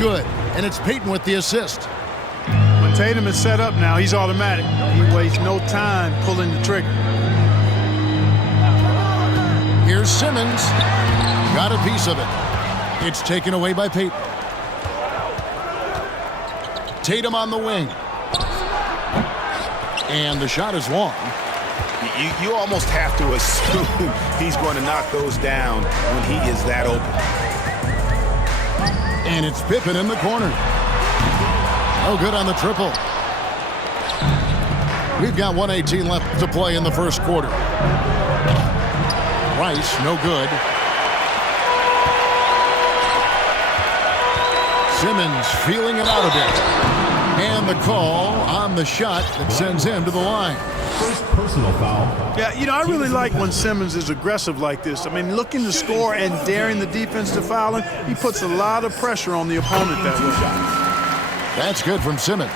good, and it's Payton with the assist. When Tatum is set up now, he's automatic. He wastes no time pulling the trigger. Here's Simmons. Got a piece of it. It's taken away by Payton. Tatum on the wing. And the shot is long. You almost have to assume he's going to knock those down when he is that open. And it's Pippen in the corner. No good on the triple. We've got 1:18 left to play in the first quarter. Rice, no good. Simmons feeling it out a bit. And the call on the shot that sends him to the line. First personal foul. Yeah, I really like when Simmons is aggressive like this. I mean, looking to score and daring the defense to foul him, he puts a lot of pressure on the opponent that way. That's good from Simmons.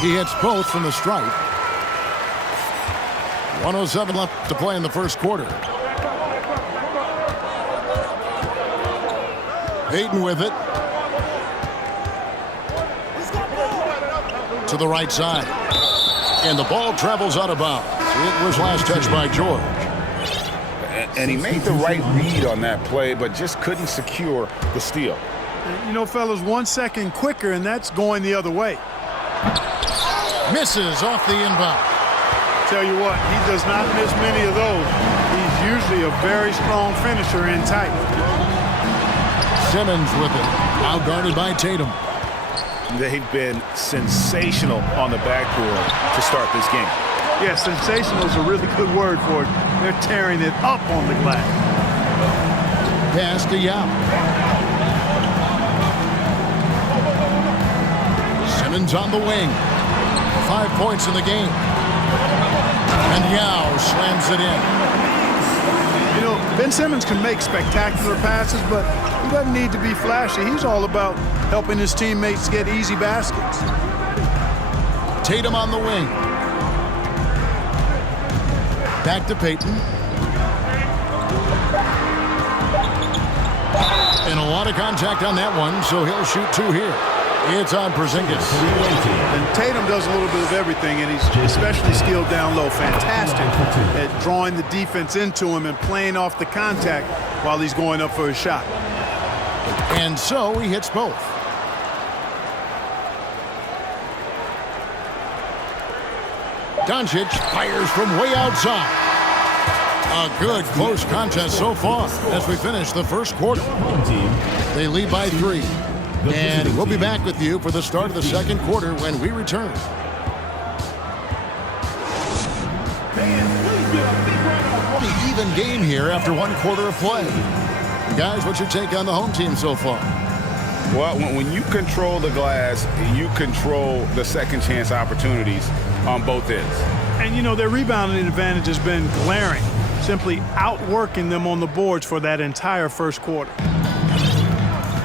He hits both from the stripe. 1:07 left to play in the first quarter. Payton with it. To the right side. And the ball travels out of bounds. It was last touched by George. And he made the right read on that play, but just couldn't secure the steal. Fellas, 1 second quicker, and that's going the other way. Misses off the inbound. Tell you what, he does not miss many of those. He's usually a very strong finisher in tight. Simmons with it. Now guarded by Tatum. They've been sensational on the backboard to start this game. Yeah, sensational is a really good word for it. They're tearing it up on the glass. Pass to Yao. Simmons on the wing. 5 points in the game. And Yao slams it in. Ben Simmons can make spectacular passes, but he doesn't need to be flashy. He's all about helping his teammates get easy baskets. Tatum on the wing. Back to Payton. And a lot of contact on that one, so he'll shoot 2 here. It's on Porzingis. And Tatum does a little bit of everything, and he's especially skilled down low. Fantastic at drawing the defense into him and playing off the contact while he's going up for his shot. And so he hits both. Doncic fires from way outside. A good close contest so far as we finish the first quarter. They lead by 3. And we'll be back with you for the start of the second quarter when we return. The even game here after 1 quarter of play. Guys, what's your take on the home team so far? Well, when you control the glass, you control the second chance opportunities on both ends. And, their rebounding advantage has been glaring, simply outworking them on the boards for that entire first quarter.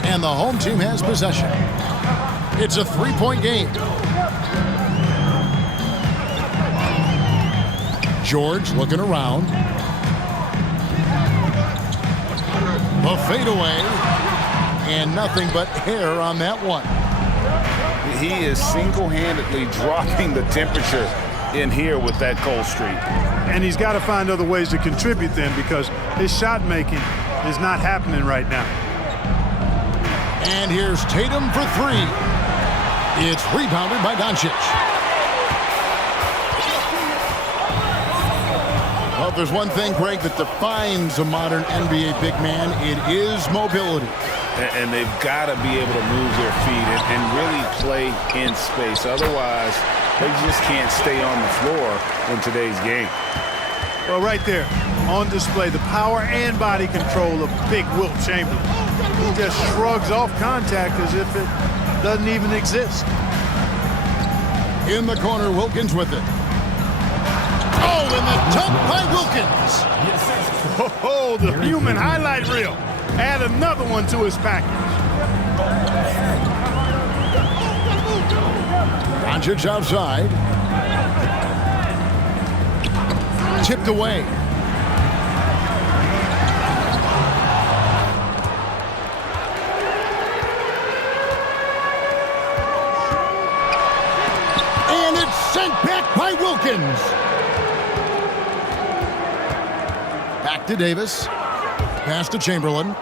And the home team has possession. It's a 3-point game. George looking around. The fadeaway. And nothing but hair on that one. He is single-handedly dropping the temperature in here with that cold streak. And he's got to find other ways to contribute then, because his shot making is not happening right now. And here's Tatum for 3. It's rebounded by Doncic. Well, if there's one thing, Greg, that defines a modern NBA big man, it is mobility. And they've got to be able to move their feet and really play in space. Otherwise, they just can't stay on the floor in today's game. Well, right there, on display, the power and body control of big Wilt Chamberlain. He just shrugs off contact as if it doesn't even exist. In the corner, Wilkins with it. Oh, and the dunk by Wilkins. Oh, the human highlight reel. Add another one to his package. Doncic outside. Tipped away. And it's sent back by Wilkins. Back to Davis. Pass to Chamberlain.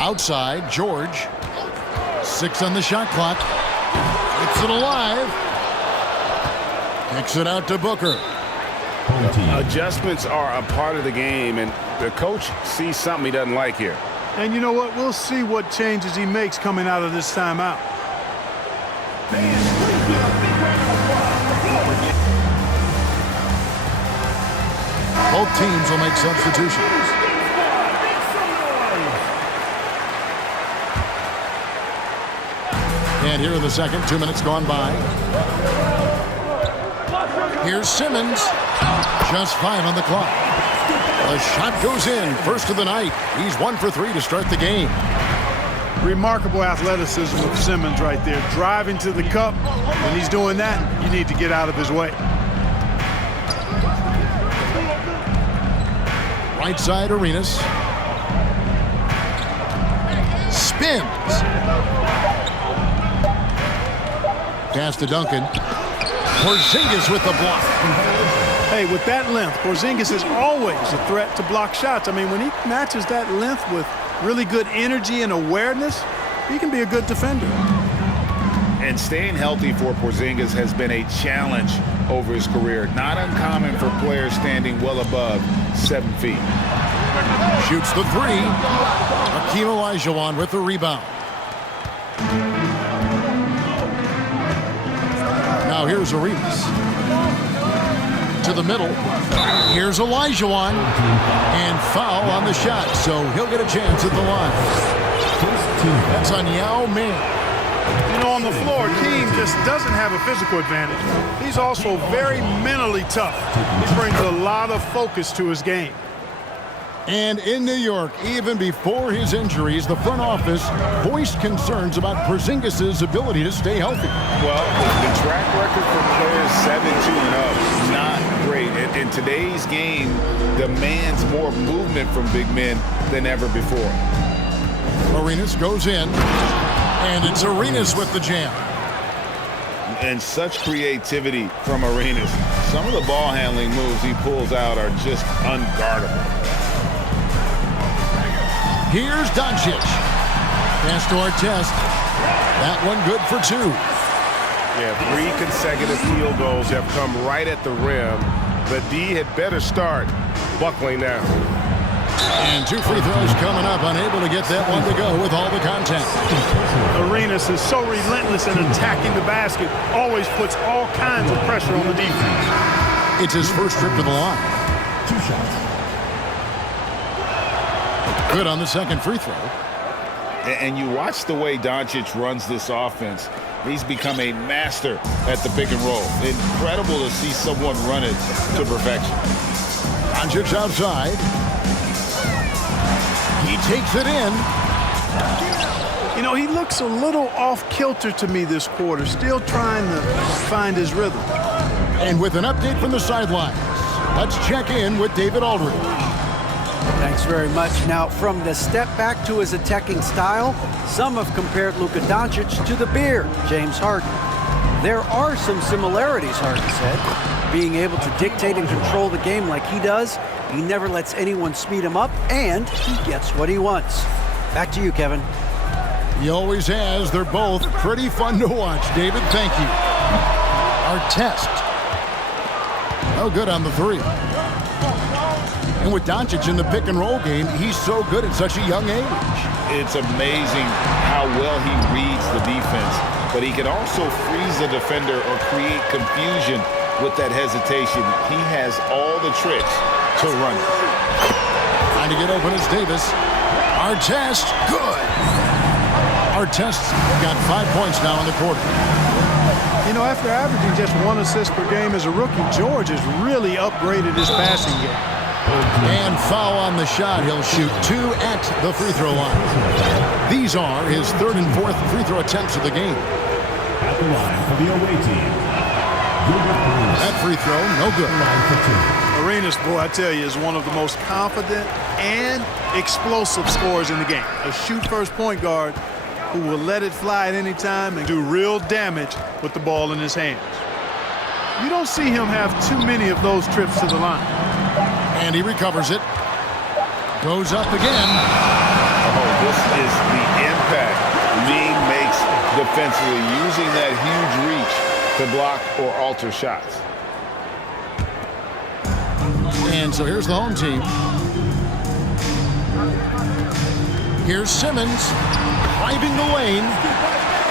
Outside, George. 6 on the shot clock. Gets it alive. Kicks it out to Booker. Adjustments are a part of the game, and the coach sees something he doesn't like here. And you know what? We'll see what changes he makes coming out of this timeout. Both teams will make substitutions. And here in the second, 2 minutes gone by. Here's Simmons. Just 5 on the clock. The shot goes in. First of the night. He's 1 for 3 to start the game. Remarkable athleticism of Simmons right there. Driving to the cup. When he's doing that, you need to get out of his way. Right side, Arenas. Spins. Pass to Duncan. Porzingis with the block. Hey, with that length, Porzingis is always a threat to block shots. I mean, when he matches that length with really good energy and awareness, he can be a good defender. And staying healthy for Porzingis has been a challenge over his career. Not uncommon for players standing well above 7 feet. Shoots the 3. Hakeem Olajuwon with the rebound. Now here's Arenas. To the middle. Here's Olajuwon. And foul on the shot, so he'll get a chance at the line. That's on Yao Ming. You know, on the floor, Keem just doesn't have a physical advantage. He's also very mentally tough. He brings a lot of focus to his game. And in New York, even before his injuries, the front office voiced concerns about Porzingis' ability to stay healthy. Well, the track record for players 7-2 and up, not great. And in today's game, demands more movement from big men than ever before. Arenas goes in, and it's Arenas with the jam. And such creativity from Arenas. Some of the ball handling moves he pulls out are just unguardable. Here's Doncic. Pass to Artest. That one good for 2. Yeah, 3 consecutive field goals have come right at the rim. The D had better start buckling down. And 2 free throws coming up. Unable to get that one to go with all the contact. Arenas is so relentless in attacking the basket. Always puts all kinds of pressure on the defense. It's his first trip to the line. 2 shots. Good on the second free throw. And you watch the way Doncic runs this offense. He's become a master at the pick and roll. Incredible to see someone run it to perfection. Doncic outside. He takes it in. You know, he looks a little off kilter to me this quarter. Still trying to find his rhythm. And with an update from the sidelines, let's check in with David Aldridge. Thanks very much. Now, from the step back to his attacking style, some have compared Luka Doncic to the bear, James Harden. There are some similarities, Harden said. Being able to dictate and control the game like he does, he never lets anyone speed him up, and he gets what he wants. Back to you, Kevin. He always has. They're both pretty fun to watch. David, thank you. Artest. No good on the 3. And with Doncic in the pick and roll game, he's so good at such a young age. It's amazing how well he reads the defense, but he can also freeze the defender or create confusion with that hesitation. He has all the tricks to run it. Trying to get open is Davis. Artest, good. Artest's got 5 points now in the quarter. You know, after averaging just 1 assist per game as a rookie, George has really upgraded his passing game. And foul on the shot. He'll shoot 2 at the free throw line. These are his 3rd and 4th free throw attempts of the game. At the line for the away team. That free throw, no good. Arenas, boy, I tell you, is one of the most confident and explosive scorers in the game. A shoot-first point guard who will let it fly at any time and do real damage with the ball in his hands. You don't see him have too many of those trips to the line. And he recovers it. Goes up again. Oh, this is the impact Lee makes defensively, using that huge reach to block or alter shots. And so here's the home team. Here's Simmons driving the lane.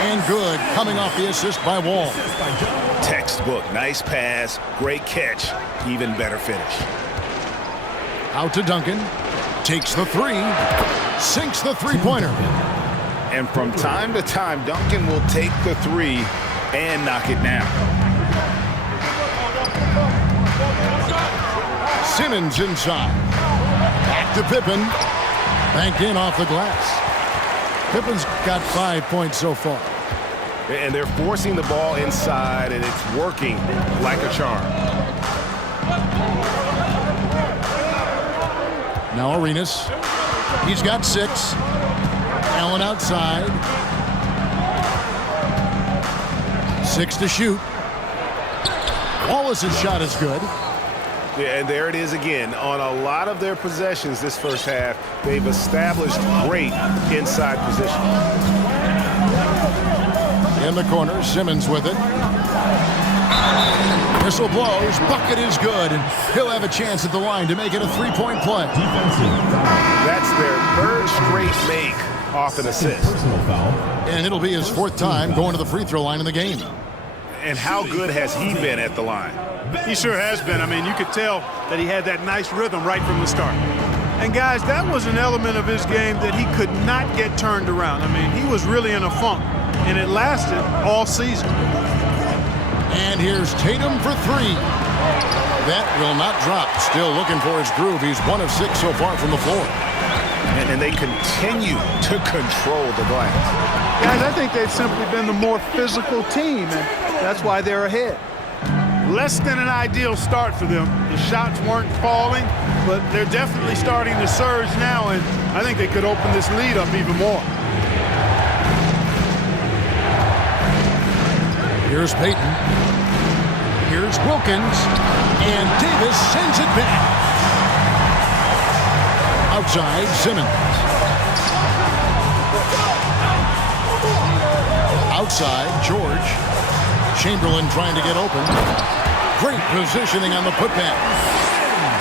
And good, coming off the assist by Wall. Textbook, nice pass, great catch, even better finish. Out to Duncan. Takes the three. Sinks the three-pointer. And from time to time, Duncan will take the three and knock it down. Simmons inside. Back to Pippen. Banked in off the glass. Pippen's got 5 points so far. And they're forcing the ball inside, and it's working like a charm. Now Arenas. He's got 6. Allen outside. 6 to shoot. Wallace's shot is good. Yeah, and there it is again. On a lot of their possessions this first half, they've established great inside position. In the corner, Simmons with it. Whistle blows, bucket is good, and he'll have a chance at the line to make it a three-point play. That's their third straight make off an assist. And it'll be his 4th time going to the free throw line in the game. And how good has he been at the line? He sure has been. I mean, you could tell that he had that nice rhythm right from the start. And guys, that was an element of his game that he could not get turned around. I mean, he was really in a funk, and it lasted all season. And here's Tatum for 3. That will not drop. Still looking for his groove. He's 1 of 6 so far from the floor. And they continue to control the glass. Guys, I think they've simply been the more physical team, and that's why they're ahead. Less than an ideal start for them. The shots weren't falling, but they're definitely starting to surge now, and I think they could open this lead up even more. Here's Payton. Here's Wilkins. And Davis sends it back. Outside, Simmons. Outside, George. Chamberlain trying to get open. Great positioning on the putback.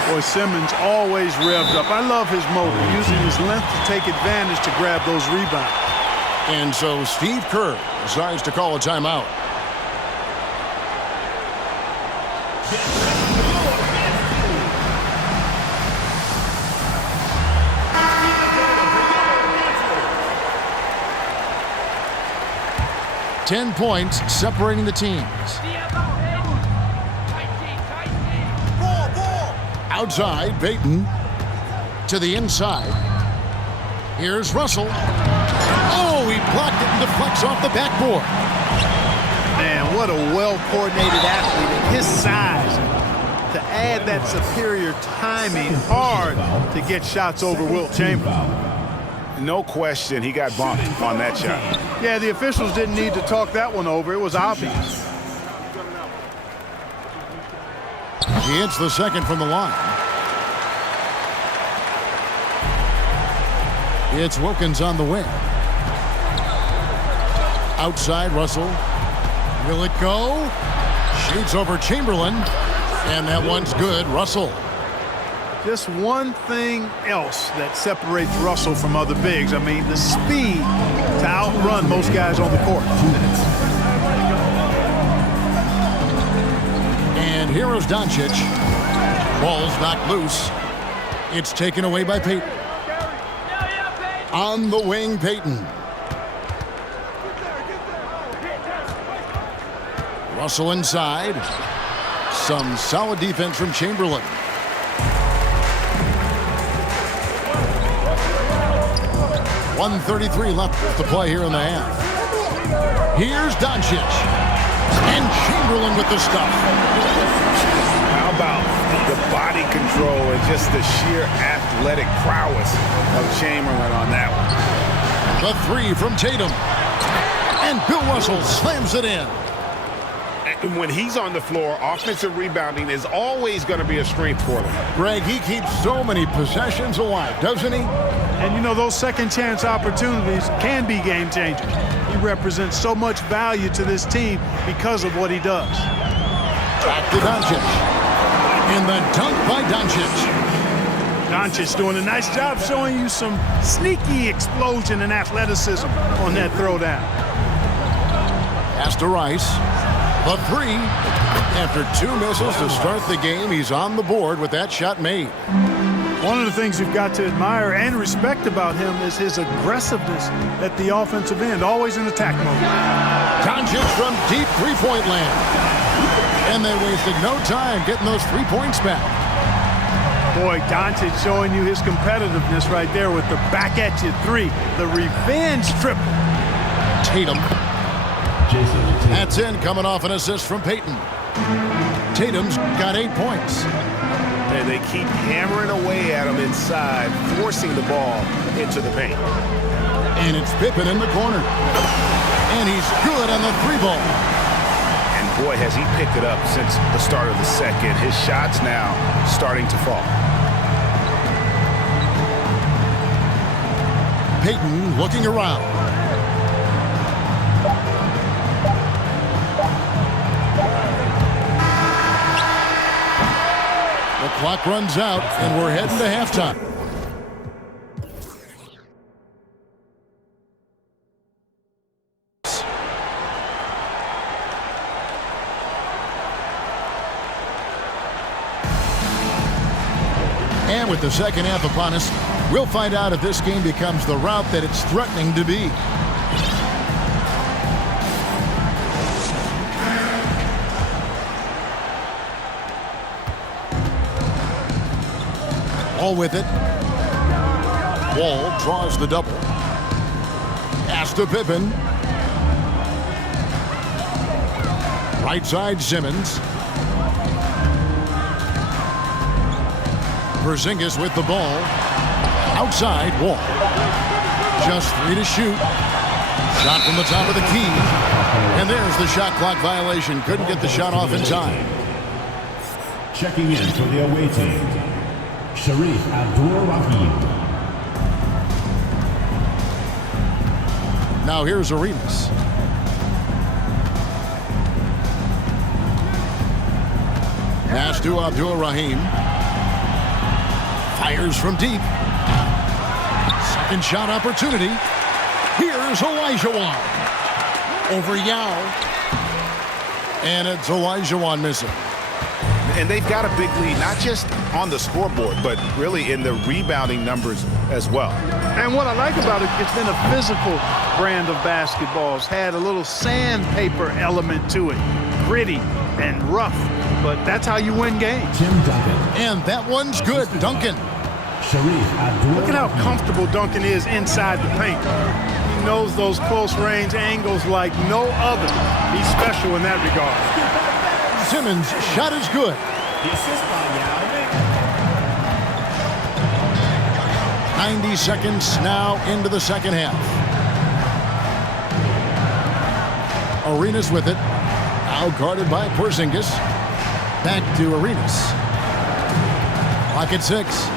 Boy, Simmons always revved up. I love his motor, using his length to take advantage to grab those rebounds. And so Steve Kerr decides to call a timeout. Ten points separating the teams. Outside, Payton to the inside. Here's Russell. Oh, he blocked it and deflects off the backboard. Man, what a well-coordinated athlete at his size. To add that superior timing, hard to get shots over Wilt Chamberlain. No question, he got bumped on that shot. Yeah, the officials didn't need to talk that one over. It was obvious. He hits the second from the line. It's Wilkins on the wing. Outside, Russell. Will it go? Shoots over Chamberlain. And that one's good. Russell. Just one thing else that separates Russell from other bigs. I mean, the speed to outrun most guys on the court. And here is Doncic. Ball's knocked loose. It's taken away by Payton. On the wing, Payton. Russell inside. Some solid defense from Chamberlain. .133 left to play here in the half. Here's Doncic. And Chamberlain with the stuff. How about the body throw and just the sheer athletic prowess of Chamberlain on that one. The three from Tatum. And Bill Russell slams it in. And when he's on the floor, offensive rebounding is always going to be a strength for them. Greg, he keeps so many possessions alive, doesn't he? And you know, those second chance opportunities can be game changers. He represents so much value to this team because of what he does. Back to Doncic. And the dunk by Doncic. Doncic doing a nice job showing you some sneaky explosion and athleticism on that throwdown. Pass to Rice. The three. After 2 misses to start the game, he's on the board with that shot made. One of the things you've got to admire and respect about him is his aggressiveness at the offensive end, always in attack mode. Doncic from deep three-point land. And they wasted no time getting those 3 points back. Boy, Doncic showing you his competitiveness right there with the back-at-you three, the revenge triple. Tatum. That's in, coming off an assist from Peyton. Tatum's got 8 points. And they keep hammering away at him inside, forcing the ball into the paint. And it's Pippen in the corner. And he's good on the three ball. And boy, has he picked it up since the start of the second. His shots now starting to fall. Peyton looking around. The clock runs out, and we're heading to halftime. And with the second half upon us, we'll find out if this game becomes the route that it's threatening to be. Ball with it. Wall draws the double. Pass to Pippen. Right side, Simmons. Porzingis with the ball. Outside, Wall. Just 3 to shoot. Shot from the top of the key. And there's the shot clock violation. Couldn't get the shot off in time. Checking in for the away team, Sharif Abdur-Rahim. Now here's Arenas. Pass to Abdur-Rahim. Fires from deep. Second shot opportunity. Here's Olajuwon. Over Yao. And it's Olajuwon missing. And they've got a big lead, not just on the scoreboard, but really in the rebounding numbers as well. And what I like about it, it's been a physical brand of basketball. It's had a little sandpaper element to it. Gritty and rough, but that's how you win games. Tim Duncan. And that one's good, Duncan. Sharif Abdur-Rahim. Look at how comfortable Duncan is inside the paint. He knows those close range angles like no other. He's special in that regard. Simmons' shot is good. The assist by Yao. 90 seconds now into the second half. Arenas with it. Now guarded by Porzingis. Back to Arenas. Clock at 6.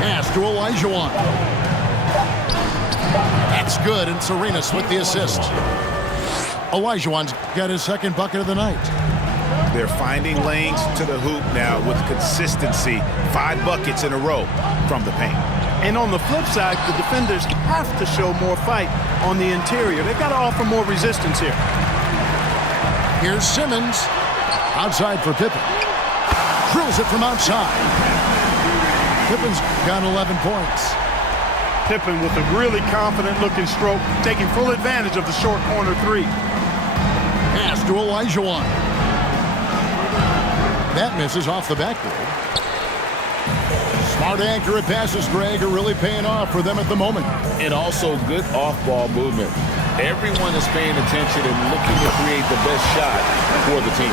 Pass to Olajuwon. That's good, and it's Arenas with the assist. Olajuwon's got his second bucket of the night. They're finding lanes to the hoop now with consistency. 5 buckets in a row from the paint. And on the flip side, the defenders have to show more fight on the interior. They've got to offer more resistance here. Here's Simmons. Outside for Pippen. Drills it from outside. Pippen's got 11 points. Pippen with a really confident-looking stroke, taking full advantage of the short corner three. Pass to Olajuwon. That misses off the backboard. Smart, accurate passes, Greg, are really paying off for them at the moment. And also good off-ball movement. Everyone is paying attention and looking to create the best shot for the team.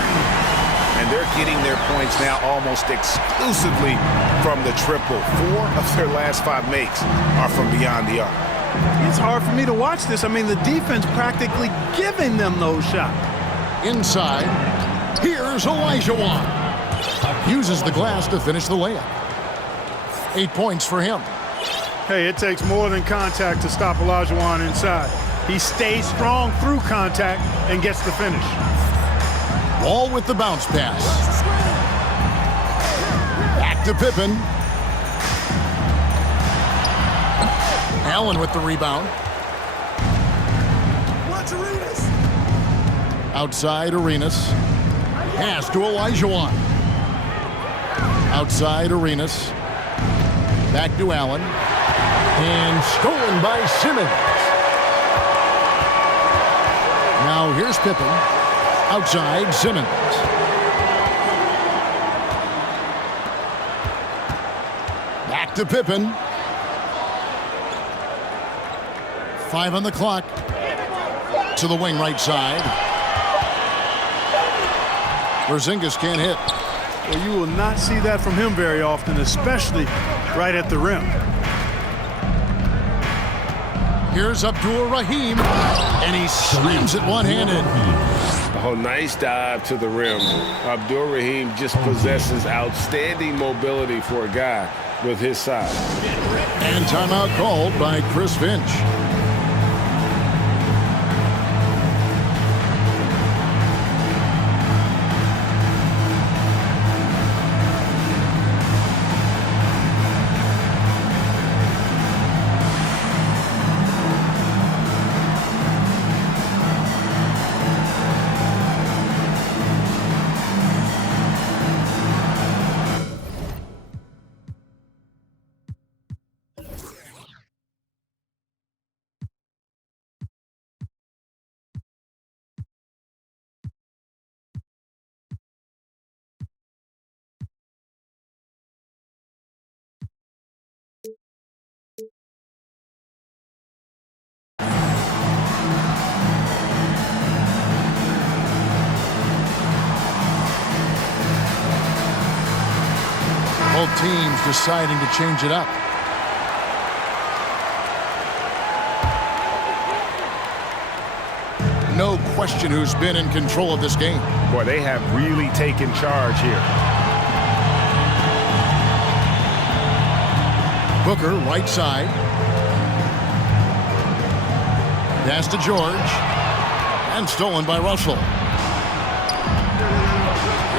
and they're getting their points now almost exclusively from the triple. 4 of their last 5 makes are from beyond the arc. It's hard for me to watch this. I mean, the defense practically giving them those shots. Inside, here's Olajuwon. Uses the glass to finish the layup. 8 points for him. Hey, it takes more than contact to stop Olajuwon inside. He stays strong through contact and gets the finish. Wall with the bounce pass. Back to Pippen. Allen with the rebound. Outside Arenas. Pass to Olajuwon. Outside Arenas. Back to Allen. And stolen by Simmons. Now here's Pippen. Outside Simmons. Back to Pippen. 5 on the clock. To the wing right side. Porzingis can't hit. Well, you will not see that from him very often, especially right at the rim. Here's Abdur-Rahim, and he slams it one-handed. Oh, nice dive to the rim. Abdur-Rahim just possesses outstanding mobility for a guy with his size. And timeout called by Chris Finch. Both teams deciding to change it up. No question who's been in control of this game. Boy, they have really taken charge here. Booker, right side. Pass to George. And stolen by Russell.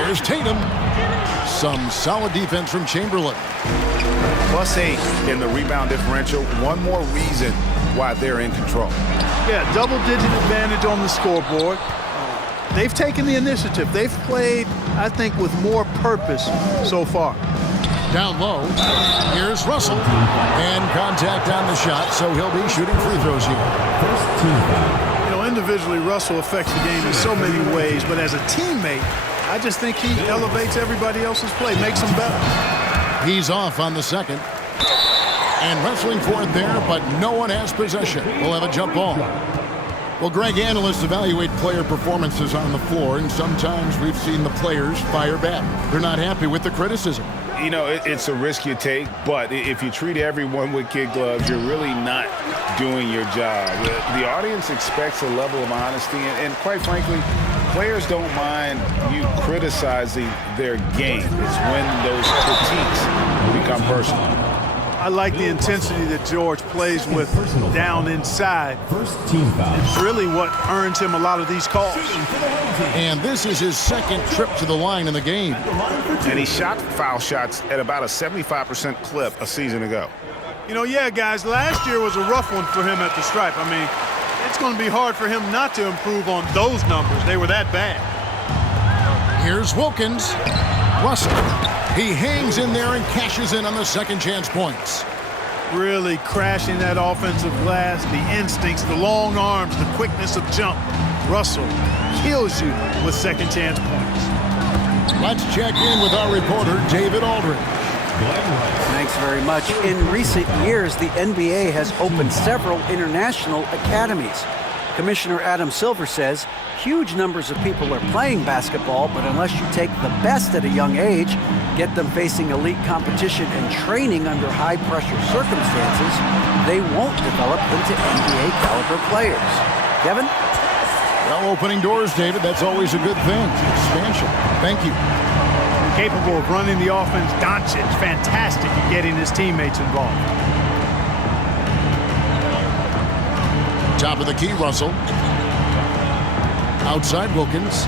Here's Tatum. Some solid defense from Chamberlain. +8 in the rebound differential. One more reason why they're in control. Yeah, double-digit advantage on the scoreboard. They've taken the initiative. They've played, I think, with more purpose so far. Down low. Here's Russell. And contact on the shot, so he'll be shooting free throws here. You know, individually, Russell affects the game in so many ways, but as a teammate, I just think he elevates everybody else's play, makes them better. He's off on the second. And wrestling for it there, but no one has possession. We'll have a jump ball. Well, Greg, analysts evaluate player performances on the floor, and sometimes we've seen the players fire back. They're not happy with the criticism. You know, it's a risk you take, but if you treat everyone with kid gloves, you're really not doing your job. The audience expects a level of honesty, and quite frankly, players don't mind you criticizing their game. It's when those critiques become personal. I like the intensity that George plays with down inside. It's really what earns him a lot of these calls. And this is his second trip to the line in the game. And he shot foul shots at about a 75% clip a season ago. You know, yeah, guys, last year was a rough one for him at the stripe. I mean, it's going to be hard for him not to improve on those numbers. They were that bad. Here's Wilkins. Russell. He hangs in there and cashes in on the second chance points. Really crashing that offensive glass, the instincts, the long arms, the quickness of jump. Russell kills you with second chance points. Let's check in with our reporter, David Aldridge. Thanks very much. In recent years, the NBA has opened several international academies. Commissioner Adam Silver says huge numbers of people are playing basketball, but unless you take the best at a young age, get them facing elite competition and training under high-pressure circumstances, they won't develop into NBA-caliber players. Kevin? Well, opening doors, David, that's always a good thing. Expansion. Thank you. Capable of running the offense, Doncic, fantastic at getting his teammates involved. Top of the key, Russell. Outside, Wilkins.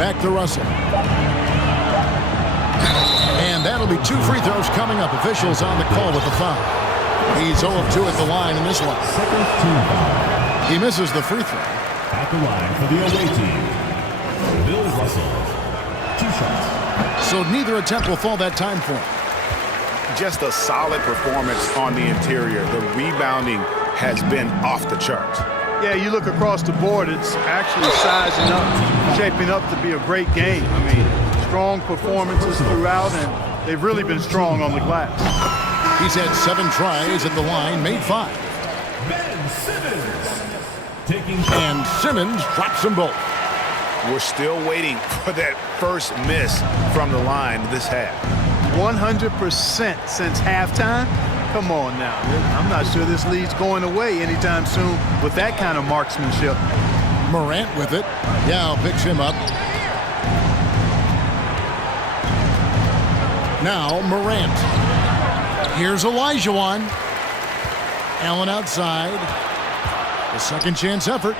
Back to Russell. And that'll be 2 free throws coming up. Officials on the call with the foul. He's 0 of 2 at the line in this one. Second team foul. He misses the free throw. At the line for the away team, Bill Russell. 2 shots. So neither attempt will fall that time for him. Just a solid performance on the interior. The rebounding has been off the charts. Yeah, you look across the board, it's actually sizing up, shaping up to be a great game. I mean, strong performances throughout, and they've really been strong on the glass. He's had 7 tries at the line, made 5. Ben Simmons. Taking And Simmons drops them both. We're still waiting for that first miss from the line this half. 100% since halftime. Come on now. I'm not sure this lead's going away anytime soon with that kind of marksmanship. Morant with it. Yao picks him up. Now Morant. Here's Olajuwon. Allen outside. A second chance effort.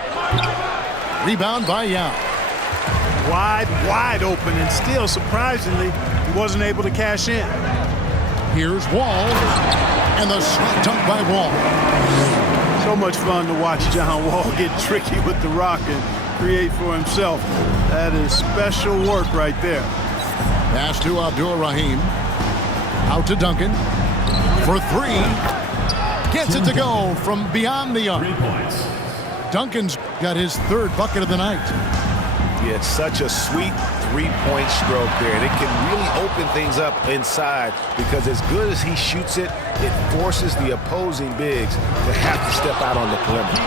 Rebound by Yao. Wide open, and still, surprisingly, he wasn't able to cash in. Here's Wall. And the sweet dunk by Wall. So much fun to watch John Wall get tricky with the rock and create for himself. That is special work right there. Pass to Abdul-Rahim. Out to Duncan. For 3. Gets it to go from beyond the arc. 3 points. Duncan's got his 3rd bucket of the night. Yeah, it's such a sweet 3-point stroke there. And it can really open things up inside because as good as he shoots it, it forces the opposing bigs to have to step out on the perimeter.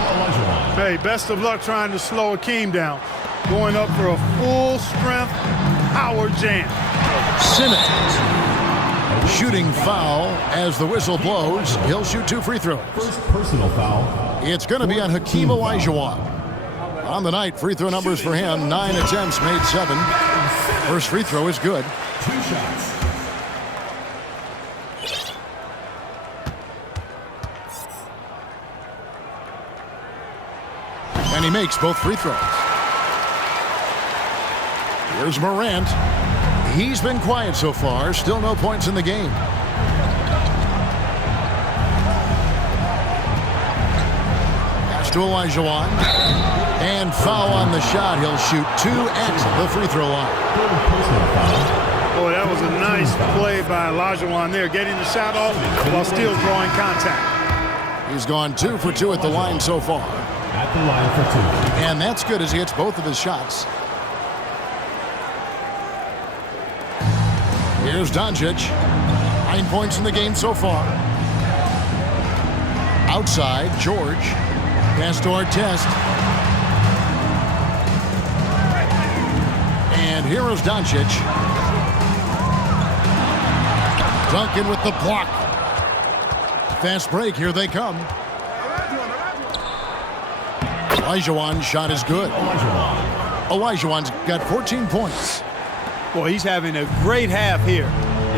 Hey, best of luck trying to slow Akeem down. Going up for a full-strength power jam. Simmons. Shooting foul as the whistle blows. He'll shoot 2 free throws. First personal foul. It's going to be on Hakeem Olajuwon. On the night, free throw numbers for him, 9 attempts, made 7. First free throw is good. 2 shots. And he makes both free throws. Here's Morant. He's been quiet so far. Still no points in the game. Pass to Olajuwon. And foul on the shot. He'll shoot 2 at the free throw line. Boy, that was a nice play by Olajuwon there, getting the shot off while still drawing contact. He's gone 2 for 2 at the line so far. At the line for 2. And that's good as he hits both of his shots. Here's Doncic. 9 points in the game so far. Outside, George. Pass to Artest. And here is Doncic. Duncan with the block. Fast break, here they come. Olajuwon's shot is good. Olajuwon's got 14 points. Boy, he's having a great half here.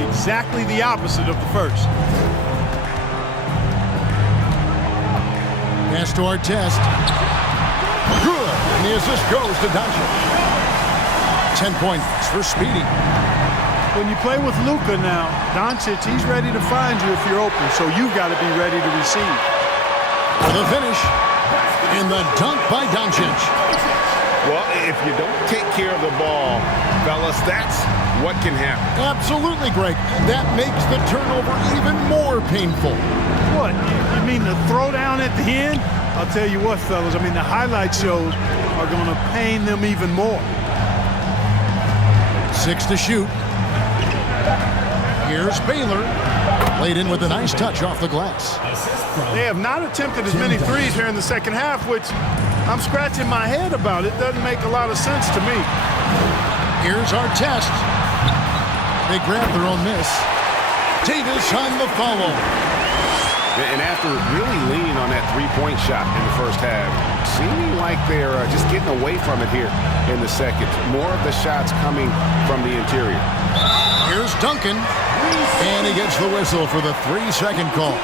Exactly the opposite of the first. Pass to Artest. Good. And the assist goes to Doncic. 10 points for Speedy. When you play with Luka now, Doncic, he's ready to find you if you're open, so you've got to be ready to receive. For the finish. And the dunk by Doncic. Well, if you don't take care of the ball, fellas, that's what can happen. Absolutely, Greg. That makes the turnover even more painful. What? You mean the throwdown at the end? I'll tell you what, fellas, I mean, the highlight shows are going to pain them even more. 6 to shoot. Here's Baylor. Laid in with a nice touch off the glass. They have not attempted as many threes here in the second half, which I'm scratching my head about. It doesn't make a lot of sense to me. Here's our test. They grab their own miss. Davis on the follow. And after really leaning on that three-point shot in the first half, seeming like they're just getting away from it here in the second. More of the shots coming from the interior. Here's Duncan. And he gets the whistle for the 3-second call.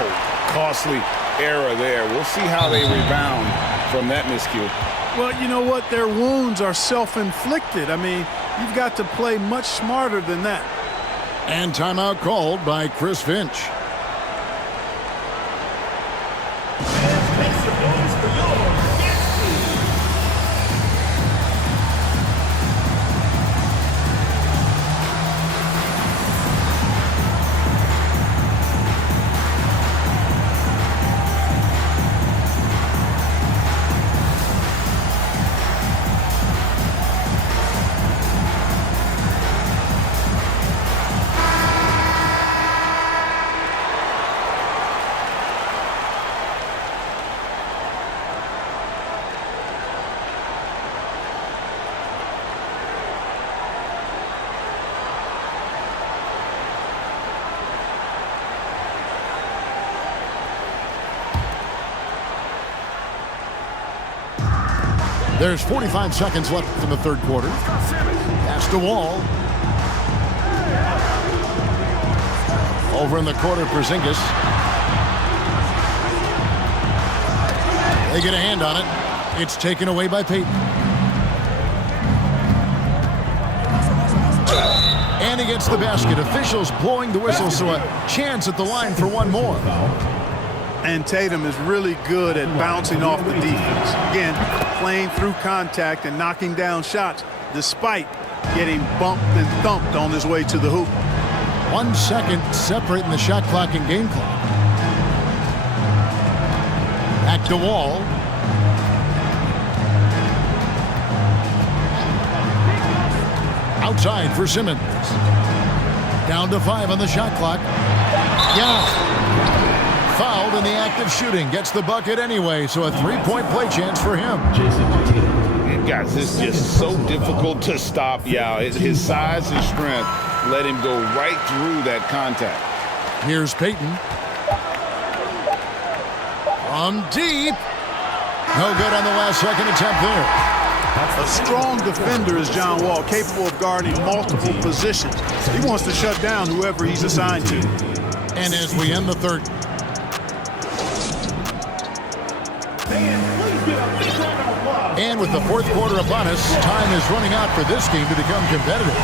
Oh, costly error there. We'll see how they rebound from that miscue. Well, you know what? Their wounds are self-inflicted. I mean, you've got to play much smarter than that. And timeout called by Chris Finch. There's 45 seconds left in the third quarter. Pass to Wall. Over in the corner, Porzingis. They get a hand on it. It's taken away by Payton. And he gets the basket. Officials blowing the whistle, so a chance at the line for one more. And Tatum is really good at bouncing off the defense. Again, playing through contact and knocking down shots despite getting bumped and thumped on his way to the hoop. 1 second separating the shot clock and game clock. Back to Wall. Outside for Simmons. Down to 5 on the shot clock. Yeah. Fouled in the act of shooting. Gets the bucket anyway, so a 3-point play chance for him. And guys, this is just so difficult to stop. Yeah, his size and strength let him go right through that contact. Here's Payton. From deep. No good on the last second attempt there. A strong defender is John Wall, capable of guarding multiple positions. He wants to shut down whoever he's assigned to. And as we end the third. And with the fourth quarter upon us, time is running out for this game to become competitive.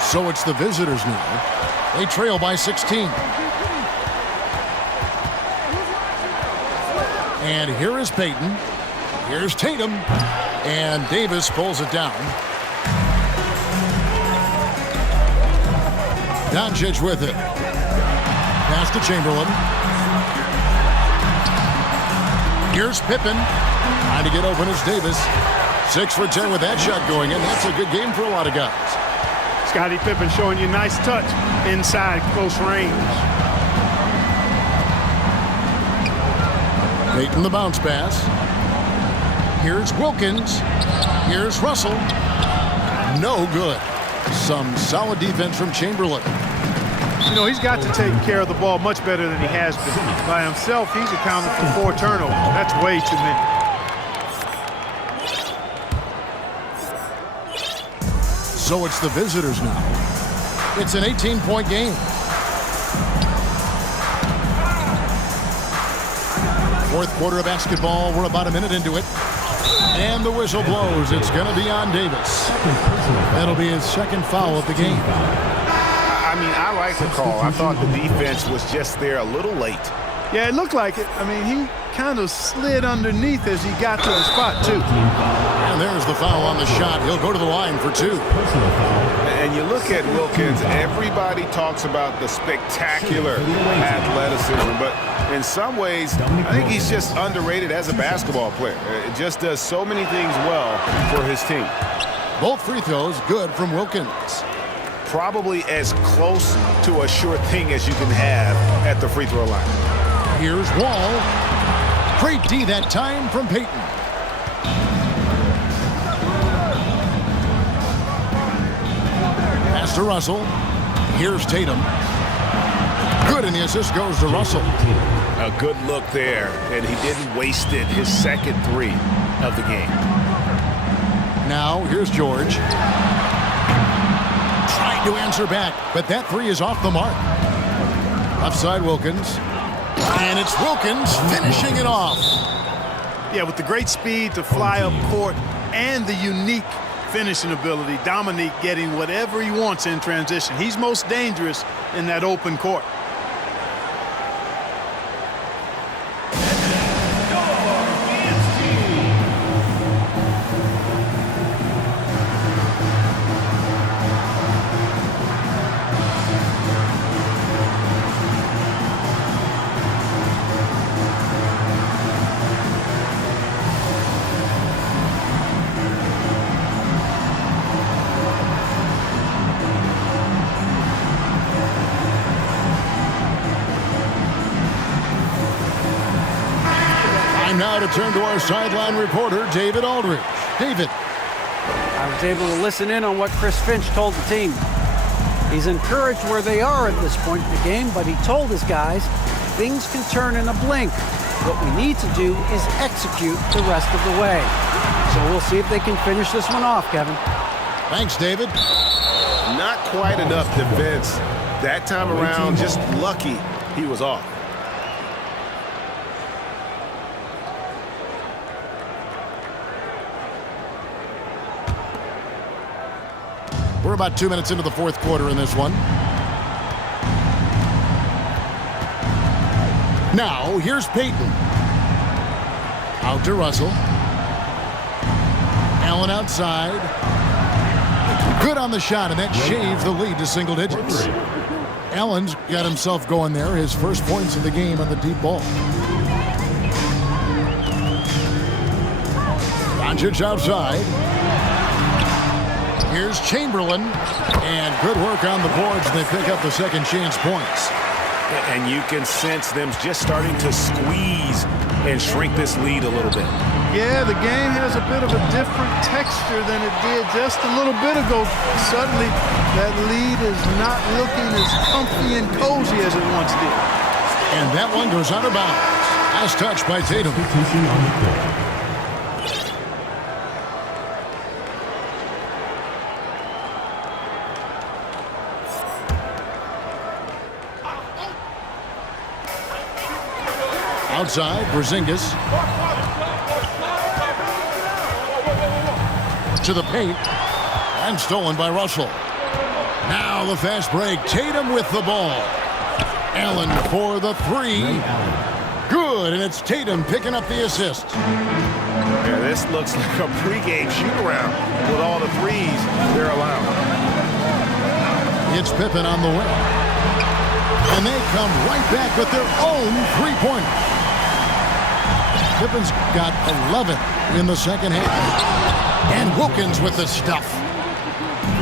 So it's the visitors now. They trail by 16. And here is Payton. Here's Tatum. And Davis pulls it down. Doncic with it. Pass to Chamberlain. Here's Pippen. Trying to get open is Davis. 6 for 10 with that shot going in. That's a good game for a lot of guys. Scottie Pippen showing you nice touch inside close range. Payton the bounce pass. Here's Wilkins. Here's Russell. No good. Some solid defense from Chamberlain. You know, he's got to take care of the ball much better than he has been. By himself, he's accounted for 4 turnovers. That's way too many. So it's the visitors now. It's an 18-point game. Fourth quarter of basketball. We're about a minute into it. And the whistle blows. It's going to be on Davis. That'll be his second foul of the game. I mean, I like the call. I thought the defense was just there a little late. Yeah, it looked like it. I mean, he kind of slid underneath as he got to the spot, too. And there's the foul on the shot. He'll go to the line for 2. And you look at Wilkins, everybody talks about the spectacular athleticism, but in some ways, I think he's just underrated as a basketball player. It just does so many things well for his team. Both free throws good from Wilkins. Probably as close to a sure thing as you can have at the free throw line. Here's Wall. Great D that time from Payton. Pass to Russell. Here's Tatum. Good, and the assist goes to Russell. A good look there, and he didn't waste it. His second 3 of the game. Now, here's George. Tried to answer back, but that 3 is off the mark. Left side, Wilkins. And it's Wilkins finishing it off. Yeah, with the great speed to fly up court and the unique finishing ability, Dominique getting whatever he wants in transition. He's most dangerous in that open court. Now to turn to our sideline reporter, David Aldridge. David. I was able to listen in on what Chris Finch told the team. He's encouraged where they are at this point in the game, but he told his guys things can turn in a blink. What we need to do is execute the rest of the way. So we'll see if they can finish this one off, Kevin. Thanks, David. Not quite enough defense. That time around, just lucky he was off. We're about 2 minutes into the fourth quarter in this one. Now, here's Payton. Out to Russell. Allen outside. Good on the shot, and that shaves the lead to single digits. Allen's got himself going there. His first points of the game on the deep ball. Doncic outside. Here's Chamberlain, and good work on the boards. They pick up the second chance points. And you can sense them just starting to squeeze and shrink this lead a little bit. Yeah, the game has a bit of a different texture than it did just a little bit ago. Suddenly, that lead is not looking as comfy and cozy as it once did. And that one goes out of bounds. Last touch by Tatum. Outside, Porzingis. To the paint. And stolen by Russell. Now the fast break. Tatum with the ball. Allen for the 3. Good, and it's Tatum picking up the assist. Yeah, this looks like a pregame shoot-around with all the threes they're allowing. It's Pippen on the way. And they come right back with their own three-pointer. Pippen's got 11 in the second half. And Wilkins with the stuff.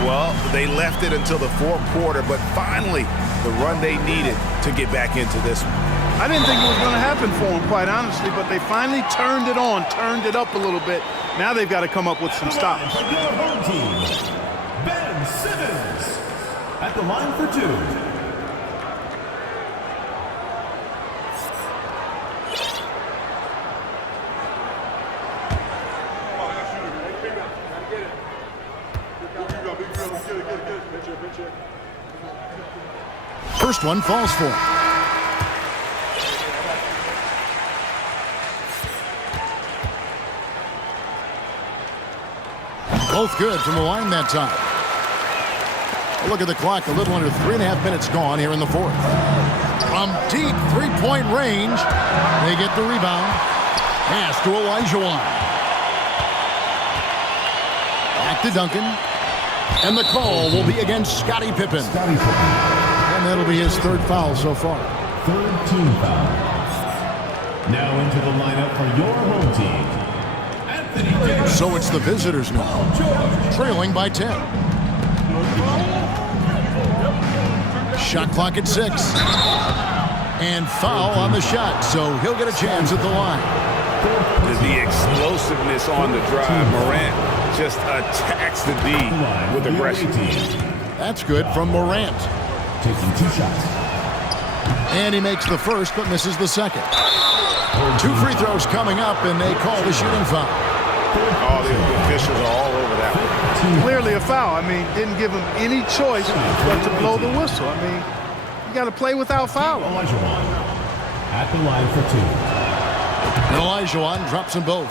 Well, they left it until the fourth quarter, but finally the run they needed to get back into this one. I didn't think it was going to happen for them, quite honestly, but they finally turned it on, turned it up a little bit. Now they've got to come up with some stops. Ben Simmons at the line for 2. First one falls for him. Both good from the line that time. Look at the clock, a little under 3.5 minutes gone here in the fourth. From deep three-point range, they get the rebound. Pass to Olajuwon. Back to Duncan. And the call will be against Scottie Pippen. And that'll be his third foul so far. Third team foul. Now into the lineup for your home team. So it's the visitors now, trailing by 10. Shot clock at 6. And foul on the shot, so he'll get a chance at the line. The explosiveness on the drive. Morant just attacks the D with aggression. That's good from Morant. Taking 2 shots. And he makes the first, but misses the second. 2 free throws coming up, and they call the shooting foul. Oh, the officials are all over that one. Clearly a foul. I mean, didn't give him any choice but to blow the whistle. I mean, you got to play without fouling. Olajuwon at the line for 2. And Olajuwon drops them both.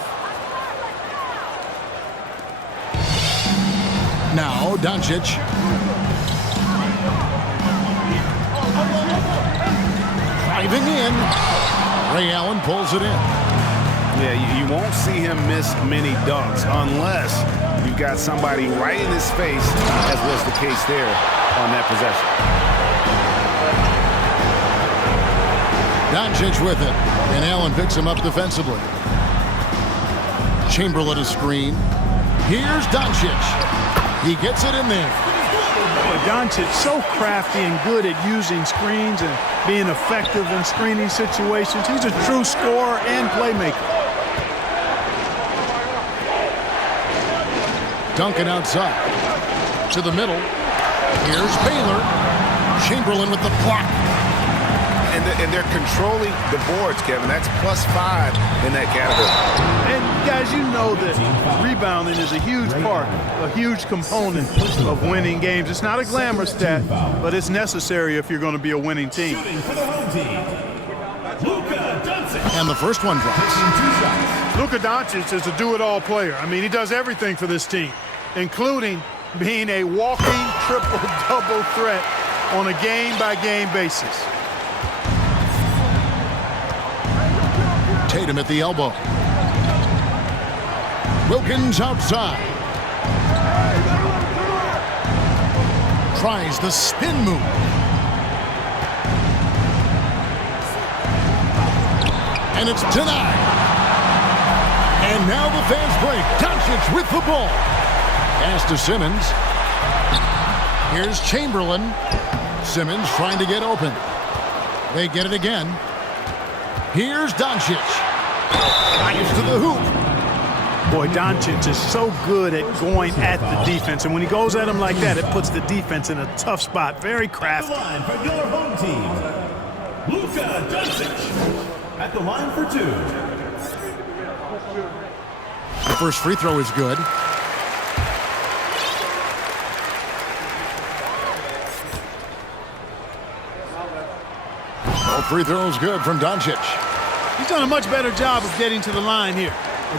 Now, Doncic. Driving in. Ray Allen pulls it in. Yeah, you won't see him miss many dunks unless you've got somebody right in his face, as was the case there on that possession. Doncic with it. And Allen picks him up defensively. Chamberlain a screen. Here's Doncic. He gets it in there. Doncic so crafty and good at using screens and being effective in screening situations. He's a true scorer and playmaker. Duncan outside. To the middle. Here's Baylor. Chamberlain with the block. And they're controlling the boards, Kevin. That's +5 in that category. And guys, you know that rebounding is a huge part, a huge component of winning games. It's not a glamour stat, but it's necessary if you're going to be a winning team. And the first one drops. Luka Doncic is a do-it-all player. I mean, he does everything for this team, including being a walking triple-double threat on a game-by-game basis. Tatum at the elbow. Wilkins outside. Tries the spin move. And it's denied. And now the fans break. Doncic with the ball. Pass to Simmons. Here's Chamberlain. Simmons trying to get open. They get it again. Here's Doncic. Drives to the hoop. Boy, Doncic is so good at going at the defense. And when he goes at him like that, it puts the defense in a tough spot. Very crafty. At the line for your home team, Luka Doncic. At the line for 2. The first free throw is good. All free throws good from Doncic. He's done a much better job of getting to the line here.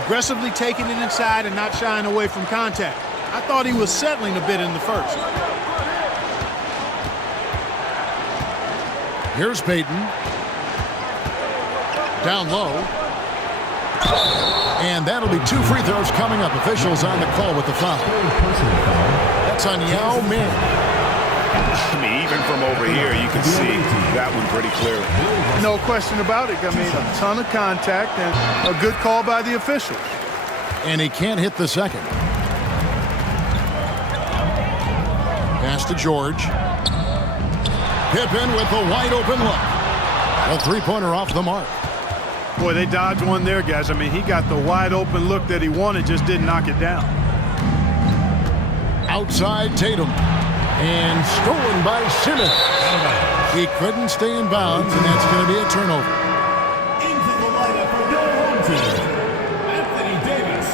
Aggressively taking it inside and not shying away from contact. I thought he was settling a bit in the first. Here's Payton. Down low. And that'll be 2 free throws coming up. Officials on the call with the foul. That's on Yao Ming. I mean, even from over here, you can see that one pretty clearly. No question about it. I mean, a ton of contact and a good call by the official. And he can't hit the second. Pass to George. Pippen with a wide open look. A three-pointer off the mark. Boy, they dodged one there, guys. I mean, he got the wide open look that he wanted, just didn't knock it down. Outside Tatum. And stolen by Simmons. He couldn't stay in bounds, and that's going to be a turnover. Into the lineup for your home team, Anthony Davis.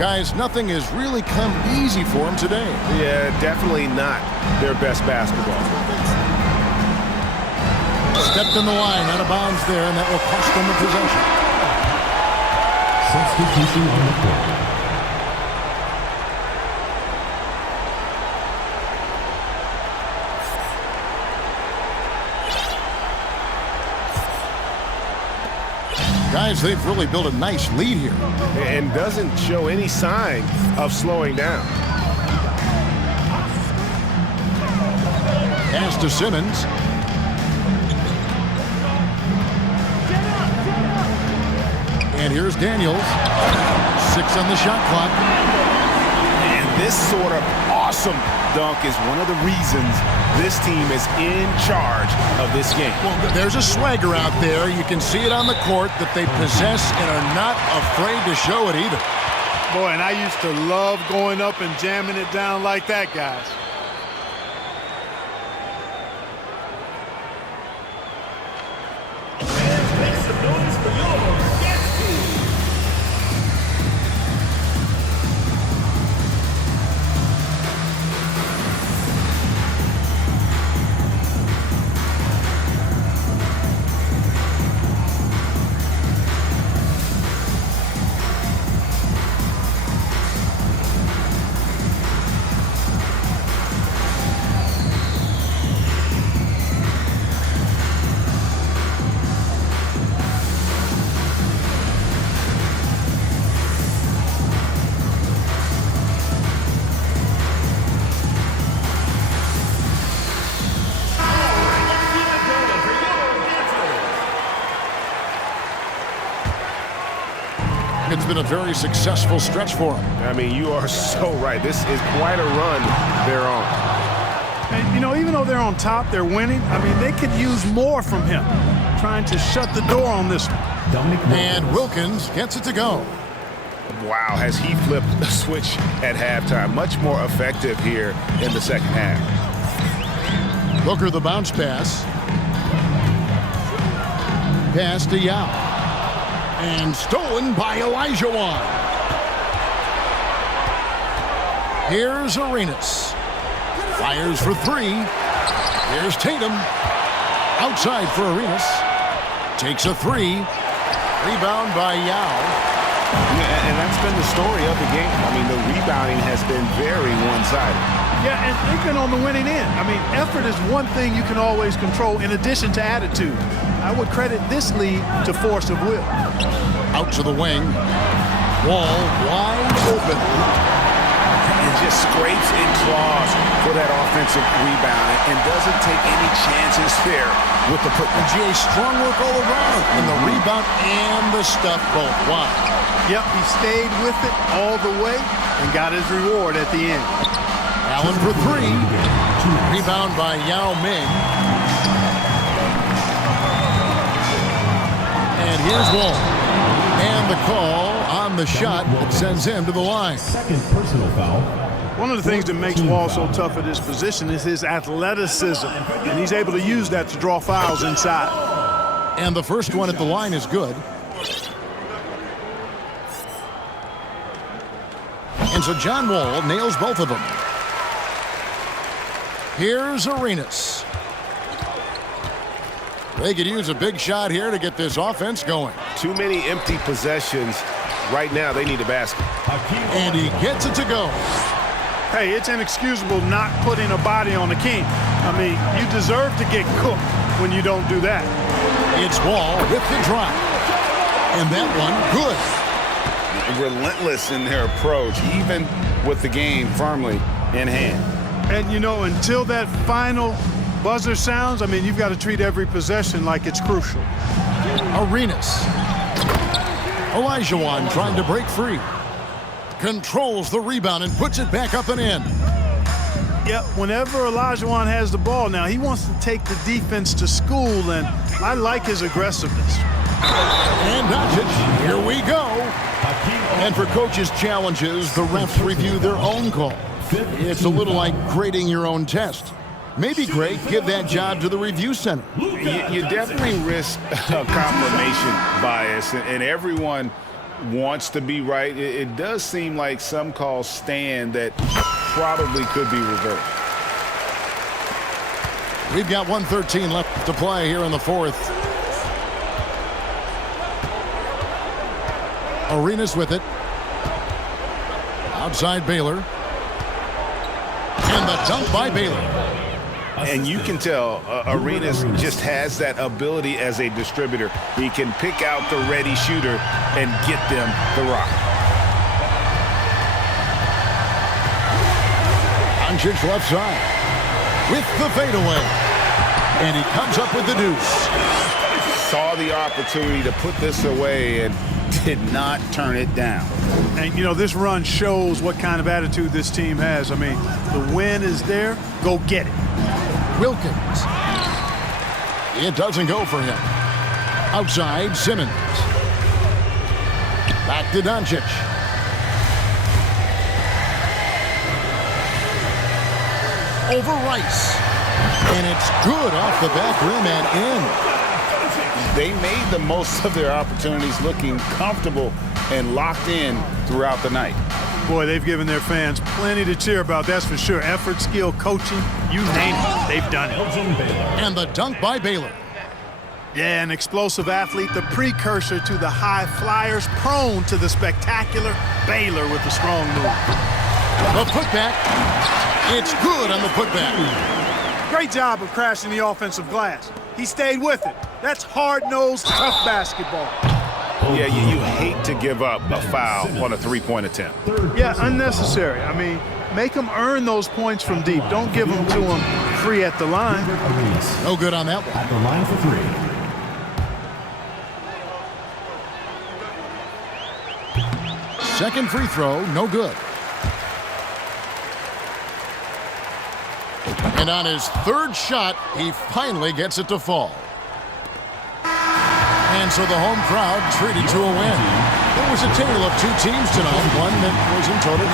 Guys, nothing has really come easy for him today. Yeah, definitely not their best basketball. Stepped in the line, out of bounds there, and that will cost them the possession. Substitution on the court. Guys, they've really built a nice lead here. And doesn't show any sign of slowing down. Pass to Simmons. And here's Daniels. 6 on the shot clock. And this sort of awesome dunk is one of the reasons this team is in charge of this game. Well, there's a swagger out there. You can see it on the court that they possess and are not afraid to show it either. Boy, and I used to love going up and jamming it down like that, guys. It's been a very successful stretch for them. I mean, you are so right. This is quite a run they're on. And, you know, even though they're on top, they're winning. I mean, they could use more from him, trying to shut the door on this one. And Wilkins gets it to go. Wow, has he flipped the switch at halftime. Much more effective here in the second half. Booker the bounce pass. Pass to Yao. And stolen by Olajuwon. Here's Arenas. Fires for 3. Here's Tatum. Outside for Arenas. Takes a 3. Rebound by Yao. Yeah, and that's been the story of the game. I mean, the rebounding has been very one-sided. Yeah, and they've been on the winning end. I mean, effort is one thing you can always control in addition to attitude. I would credit this lead to force of will. Out to the wing. Wall wide open. And just scrapes and claws for that offensive rebound and doesn't take any chances there with the putback. GA, strong work all around in the rebound and the stuff both. Wow. Yep, he stayed with it all the way and got his reward at the end. Allen for 3. Rebound by Yao Ming. And here's Wall. And the call on the shot that sends him to the line. Second personal foul. One of the things that makes Wall so tough at his position is his athleticism, and he's able to use that to draw fouls inside. And the first one at the line is good. And so John Wall nails both of them. Here's Arenas. They could use a big shot here to get this offense going. Too many empty possessions. Right now, they need a basket. And he gets it to go. Hey, it's inexcusable not putting a body on the king. I mean, you deserve to get cooked when you don't do that. It's Wall with the drop. And that one, good. Relentless in their approach, even with the game firmly in hand. And, you know, until that final buzzer sounds, I mean, you've got to treat every possession like it's crucial. Arenas. Olajuwon trying to break free. Controls the rebound and puts it back up and in. Yep, whenever Olajuwon has the ball now, he wants to take the defense to school, and I like his aggressiveness. And Doncic, here we go. And for coaches' challenges, the refs review their own call. It's a little like grading your own test. Maybe, Greg, give that job to the review center. You definitely risk a confirmation bias, and everyone wants to be right. It does seem like some calls stand that probably could be reversed. We've got 1:13 left to play here in the fourth. Arenas with it. Outside Baylor. And the dunk by Baylor. And you can tell Arenas just has that ability as a distributor. He can pick out the ready shooter and get them the rock. Doncic left side with the fadeaway. And he comes up with the deuce. Saw the opportunity to put this away and did not turn it down. And, you know, this run shows what kind of attitude this team has. I mean, the win is there. Go get it. Wilkins. It doesn't go for him. Outside, Simmons. Back to Doncic. Over Rice. And it's good off the back rim and in. They made the most of their opportunities, looking comfortable and locked in throughout the night. Boy, they've given their fans plenty to cheer about, that's for sure. Effort, skill, coaching, you name it, they've done it. And the dunk by Baylor. Yeah, an explosive athlete, the precursor to the high flyers, prone to the spectacular. Baylor with the strong move. The putback. It's good on the putback. Great job of crashing the offensive glass. He stayed with it. That's hard-nosed, tough basketball. Yeah, you hate to give up a foul on a three-point attempt. Yeah, unnecessary. I mean, make them earn those points from deep. Don't give them to them free at the line. No good on that one. At the line for three. Second free throw, no good. And on his third shot, he finally gets it to fall. And so the home crowd treated to a win. It was a tale of two teams tonight, one that was in total